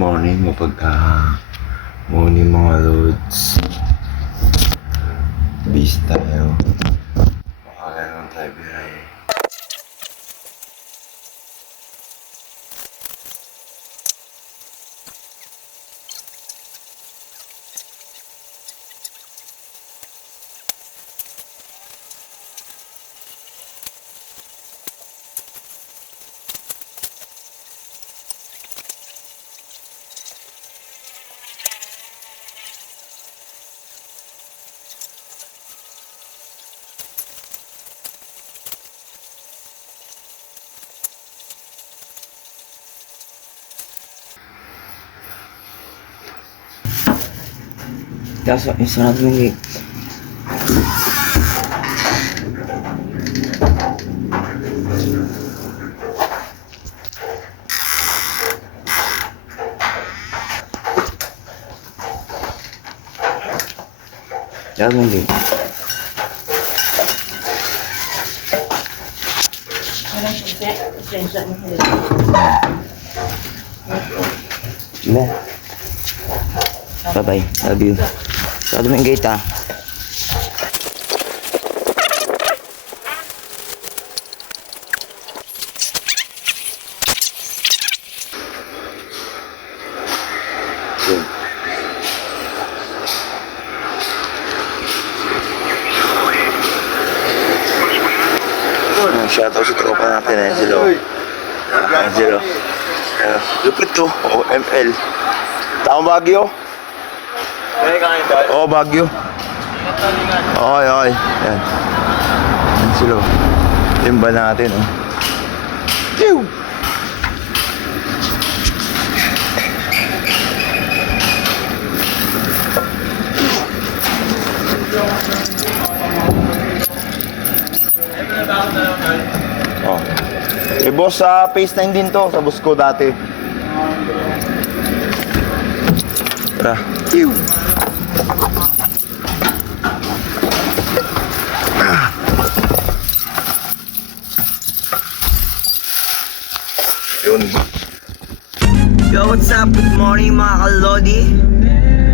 morning, morning mga loads. Bis tayo. Makakaya naman tayo biyahe. Kaso, yung sarado ng gate. Sarado ng gate. Diba? Bye-bye. Love you. Sarado mo yung gate, ha? Shoutout sa tropa natin, Angelo. Angelo. Lupit to. OML. Tama Baguio? Oo, Baguio. Okay. Yan. Angelo. Timba natin, oh. Pew! Oh. Boss, sa Phase 9 din to, sa boss ko dati. Tara. Pew! Yun. Yo, what's up? Good morning mga kalodi.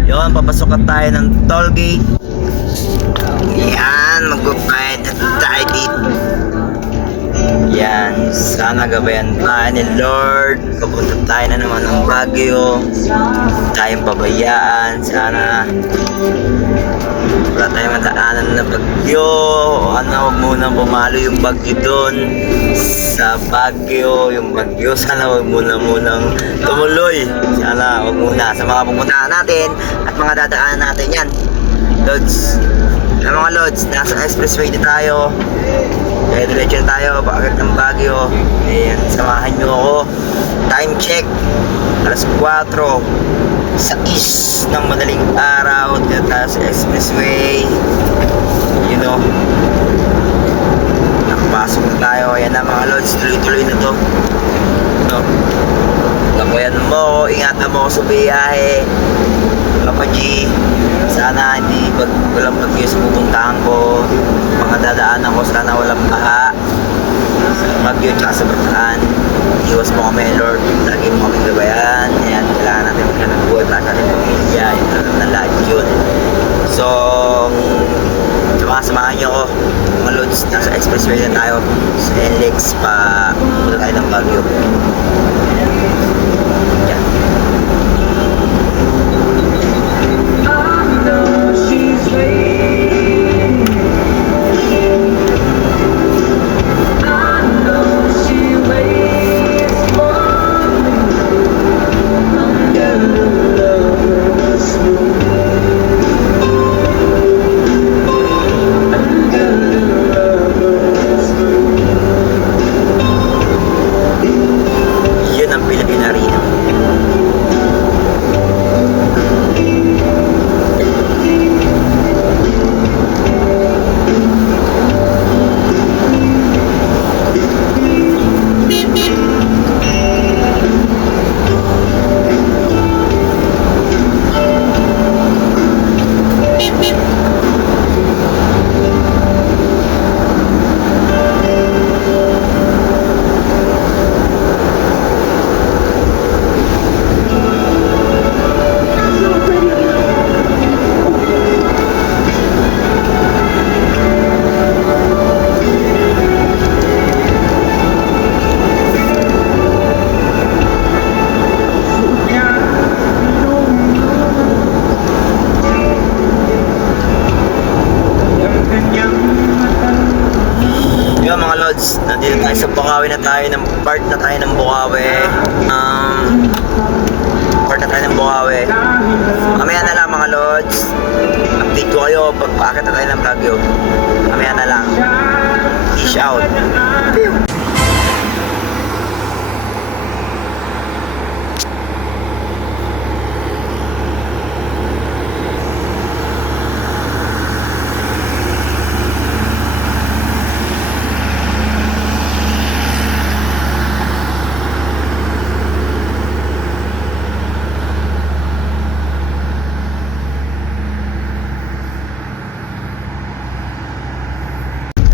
Yun, papasok na tayo ng toll gate. Yan, mag-upayad na tayo dito. Yan, sana gabayan tayo ni Lord. Papunta tayo na naman ng Baguio. Tayong pabayaan. Sana wala tayong mataanan na bagyo. Huwag muna pumalo yung bagyo doon sa Baguio. Yung bagyo, sana huwag munang tumuloy. Sana huwag muna sa mga pupuntahan natin at mga dadaanan natin yan. Lods, mga Lods, nasa expressway na tayo. Kaya diretso na tayo, bakit ng Baguio. Ayan, samahan nyo ako. Time check, alas 4, sa east ng madaling araw. Dito tayo sa expressway. You know, nakapasok na tayo. Ayan na mga Lods, tuloy-tuloy na to. No? Labayan mo, ingatan mo ako sa biyahe. Papa G, sana hindi walang bagyo sa pupuntahan ko. Mga dadaanan ko, sana walang baha sa bagyo tsaka sa bataan. Iwas mo kami, Lord. Lagi mo kami gabayan. Ayan, kailangan natin maghanap buhay para sa ating pamilya. Ito na lahat yun. So, samahan nyo ako. Mga Lods, nasa expressway na tayo sa NLEX pa punta tayo ng Baguio. Yan. part na tayo ng Bukawi. Part na tayo ng Bukawi. Mamaya na lang mga lods. Update ko kayo pag paakit na tayo ng Baguio. Mamaya na lang. Peace out.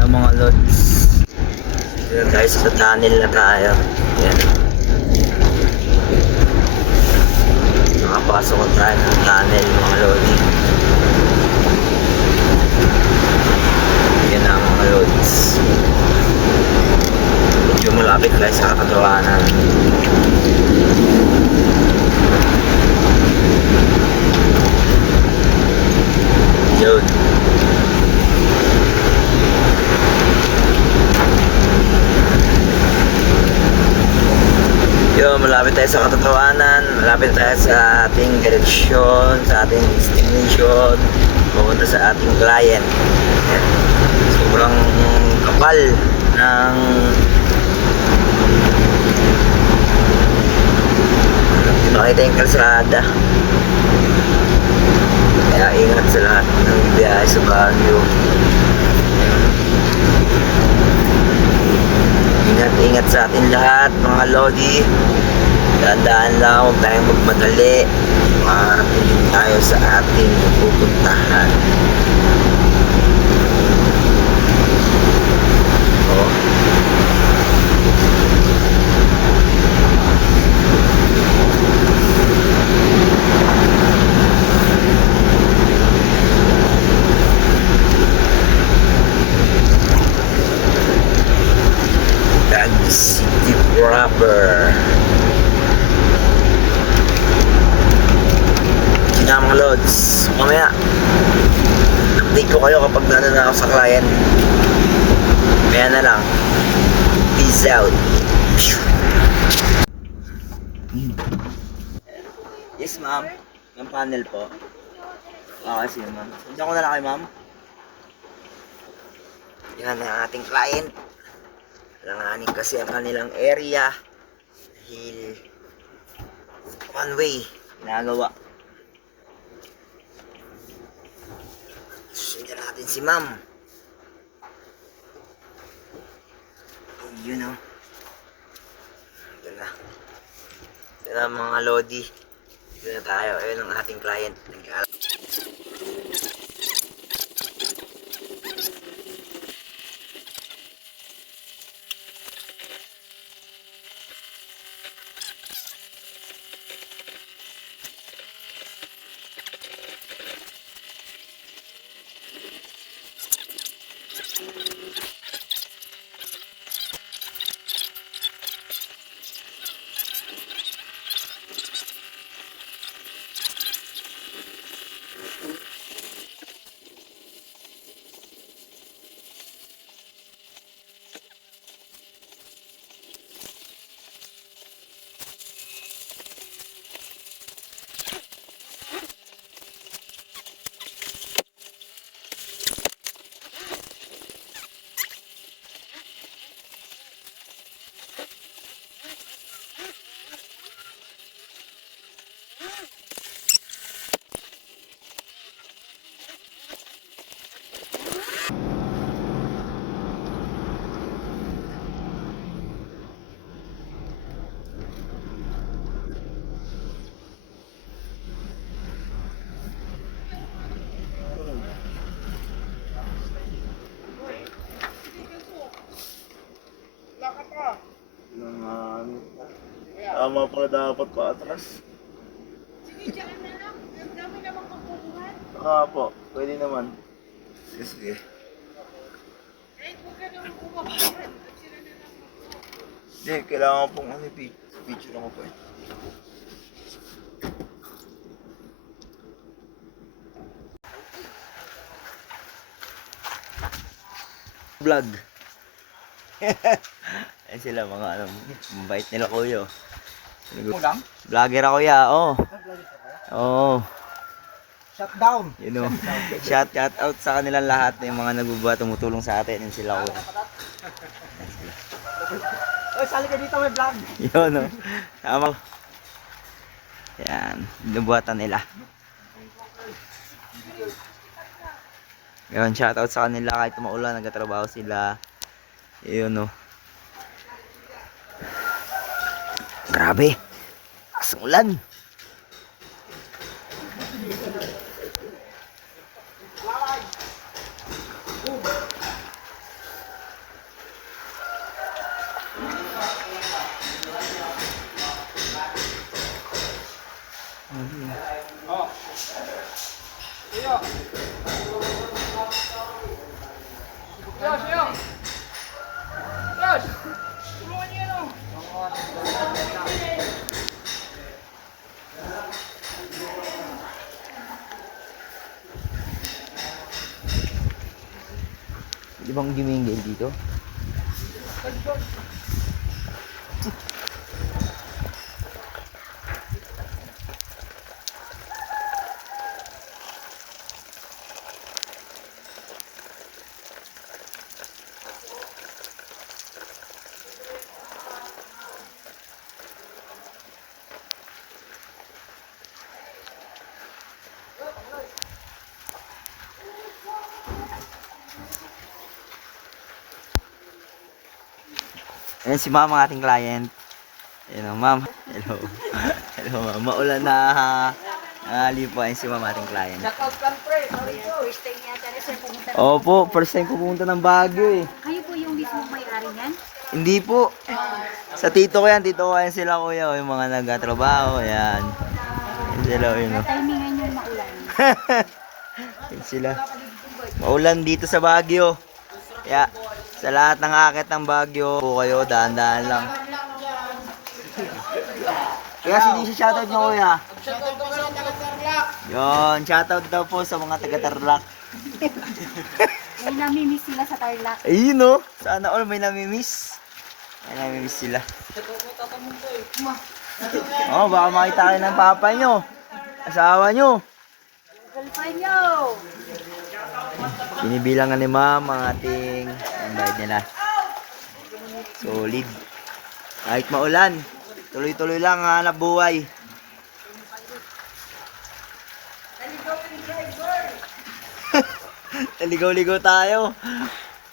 Yung mga lods. Dito tayo sa tunnel na tayo. Yan. Nakapasok ko tayo ng tunnel mga lodi. Yan na mga lods. Medyo malapit tayo sa katawanan. Yun. Yo, malapit tayo sa katotohanan, malapit tayo sa ating direksyon, sa ating destination, pupunta sa ating client. Yan. Sobrang kapal ng makita yung kalsada. Kaya ingat sa lahat ng biyahe sa Baguio. Ingat sa atin lahat mga lodi. Dandaan lang, huwag tayong magmadali. Makarating tayo sa ating pupuntahan. Oh. Baguio City proper. Sige nga mga lods, mamaya update ko kayo kapag nandun na ako sa client. Mamaya na lang. Peace out. Yes ma'am, ng panel po. Okay sige ma'am. Nandiyan ko na lang kayo ma'am. Yan ang ating client. Langanin kasi ang kanilang area dahil one way ginagawa. Sundan natin si ma'am. Yun o. Ito na. Ito na mga lodi. Ito na tayo. Ayun ang ating client. Tama pala dapat pa atras. Sige, diyan na lang. Ang dami namang makukuhan. Po, pwede naman. Sige. Kahit huwag ka naman kumakuhan. At sila na lang makukuhan. Hindi, kailangan pong picture ako po eh. Vlog. Ayan sila mga ano, mabait nila kuya. Ulam? Vlogger ako ya, oh. Oo. Shutdown. You know. Shout out sa kanilang lahat yung mga nagbubuhat, tumutulong sa atin. Yan sila kuya. Oy, sali ka dito, may vlog. Yun, no? Tama. Yan, binubuhatan nila. Yun, shoutout sa kanila kahit maulan, nagtatrabaho sila. Yun, no? Grabe. Asang ulan. Di bang gumingil dito? Ayan si ma'am, ang ating client. Ayan o, ma'am. Hello. Hello, ma'am. Maulan na po. Ayan si ma'am, ating client. Shoutout kan, pre. First time niya talaga sir pumunta. Opo, first time ko pumunta ng Baguio eh. Kayo po yung mismo may-ari niyan? Hindi po. Sa tito ko yan. Tito ko yan sila kuya. Yung mga nagtatrabaho. Ayan. Ayan sila. Yun, o. Timingan yung maulan. Ayan sila. Maulan dito sa Baguio. Kaya sa lahat ng akit ng Baguio po kayo, dahan-dahan lang. Kaya hindi siya shoutout nyo kuya. Yun, shoutout daw po sa mga taga-Tarlac. May namimiss sila sa Tarlac. Ayun no, sana all may namimiss. May namimiss sila. Oh, baka makita kayo ng papa nyo. Asawa nyo. Girlfriend nyo! Binibilangan ni ma'am ang ating ang bayad nila. Solid. Kahit maulan, tuloy-tuloy lang ang hanap buhay. Taligaw-ligaw tayo.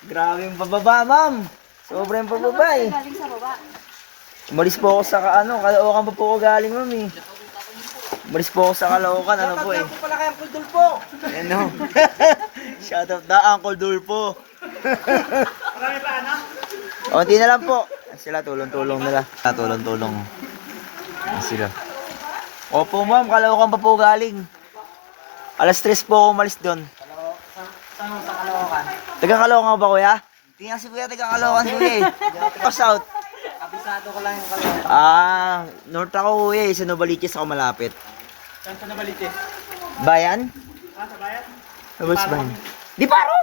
Grabe yung pababa, ma'am. Sobrang pababa eh. Galing sa baba. Umalis po ako sa Caloocan pa po ako galing, ma'am eh. Umalis po ako sa Caloocan, ano po eh. Shoutout pala kay Uncle Dulpo. Ano? Shout out na Uncle Dulpo. Marami pa, ano? Unti na lang po. Sila tulong-tulong nila. Tulong-tulong. Sila. Opo ma'am, Caloocan pa po galing. Alas 3 po ako umalis doon. Saan sa Caloocan? Taga Caloocan ba kuya? Tingnan si kuya, taga Caloocan kuya eh. O south. Abisado ko lang yung Caloocan. North ako kuya eh. Sa Novaliches ako malapit. Saan sa Nabaliches? Bayan? Sa bayan? Where's Bayan? Diparo!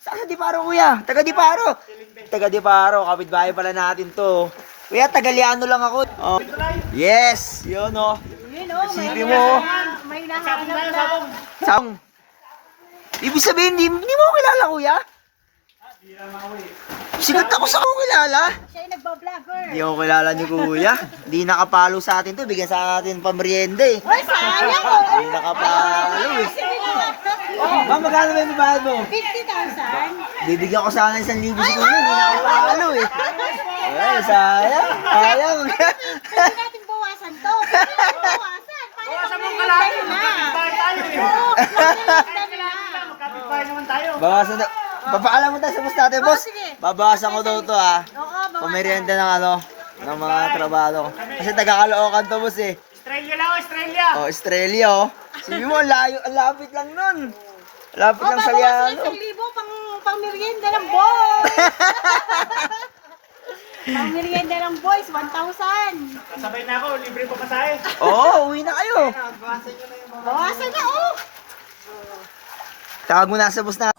Saan sa Diparo kuya? Taga Diparo! Taga Diparo, kapitbahay pala natin to. Kuya, Tagaliano lang ako. Oh. Yes! Yun oh. Yun o, Isipin mo. may nahanap na. Saan? Ibig sabihin, hindi mo ako kilala kuya? Sigat ako sa ako kilala. Siya yung nagbablogger. Hindi ako kilala ni kuya. Hindi nakapalo sa atin to. Bigyan sa atin pamrienda eh. Ay, sayang o. Hindi nakapalo eh. Ma'am, magkano ba yung bayad mo? 50,000. Bibigyan ko sana 1,000 si kuya. Hindi nakapalo eh. Ay, sayang. Sayang. Pwede natin bawasan to. Pwede bawasan. Bawasan mo kalahati. Kapitbahay tayo eh. Kapitbahay naman tayo. Bawasan na. Papaalam mo tayo sa boss natin, boss. sige. Babawasan ko daw to ah. Oo, bawasan. Pamerienda ng ng mga trabaho. Kasi taga-Caloocan to, boss eh. Australia lang, Australia. Oh, Australia oh. Sabi mo, ang layo, ang lapit lang nun. Lapit lang sa bawasan Liano. 1,000 pang merienda ng boys. Pang merienda ng boys, 1,000. Sabay na ako, libre pa pasahe. Oo, uwi na kayo. Bawasan na, oh. Tawag mo na sa boss na.